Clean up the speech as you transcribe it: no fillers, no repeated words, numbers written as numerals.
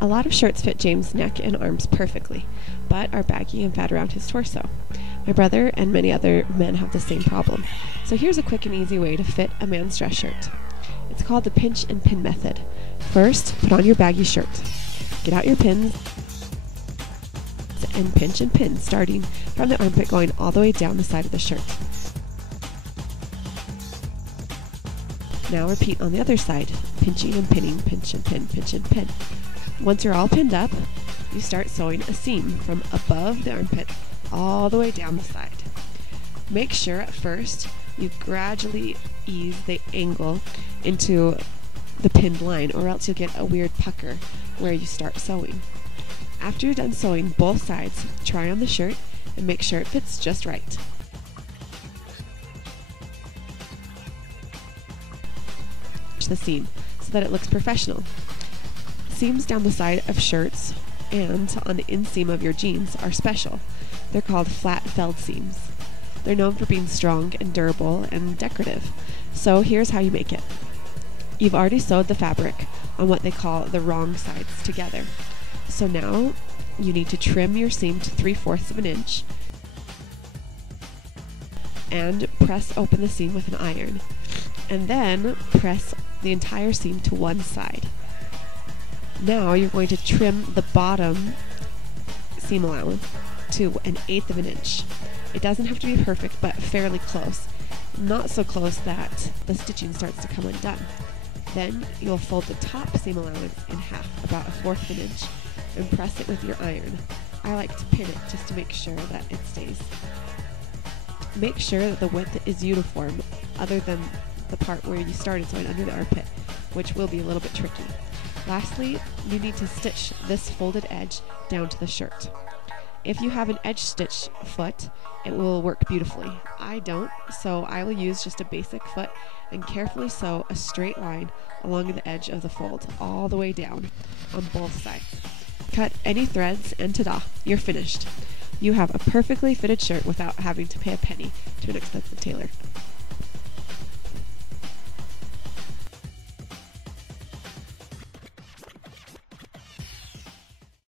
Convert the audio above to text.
A lot of shirts fit James' neck and arms perfectly, but are baggy and fat around his torso. My brother and many other men have the same problem. So here's a quick and easy way to fit a man's dress shirt. It's called the pinch and pin method. First, put on your baggy shirt. Get out your pins and pin, starting from the armpit going all the way down the side of the shirt. Now repeat on the other side, pinching and pinning, pinch and pin, pinch and pin. Once you're all pinned up, you start sewing a seam from above the armpit all the way down the side. Make sure at first you gradually ease the angle into the pinned line, or else you'll get a weird pucker where you start sewing. After you're done sewing both sides, try on the shirt and make sure it fits just right. The seam so that it looks professional. Seams down the side of shirts and on the inseam of your jeans are special. They're called flat felled seams. They're known for being strong and durable and decorative. So here's how you make it. You've already sewed the fabric on what they call the wrong sides together. So now you need to trim your seam to 3/4 of an inch and press open the seam with an iron, and then press the entire seam to one side. Now you're going to trim the bottom seam allowance to 1/8 of an inch. It doesn't have to be perfect, but fairly close. Not so close that the stitching starts to come undone. Then you'll fold the top seam allowance in half, about 1/4 of an inch, and press it with your iron. I like to pin it just to make sure that it stays. Make sure that the width is uniform, other than the part where you started sewing under the armpit, which will be a little bit tricky. Lastly, you need to stitch this folded edge down to the shirt. If you have an edge stitch foot, it will work beautifully. I don't, so I will use just a basic foot and carefully sew a straight line along the edge of the fold all the way down on both sides. Cut any threads and ta-da, you're finished. You have a perfectly fitted shirt without having to pay a penny to an expensive tailor.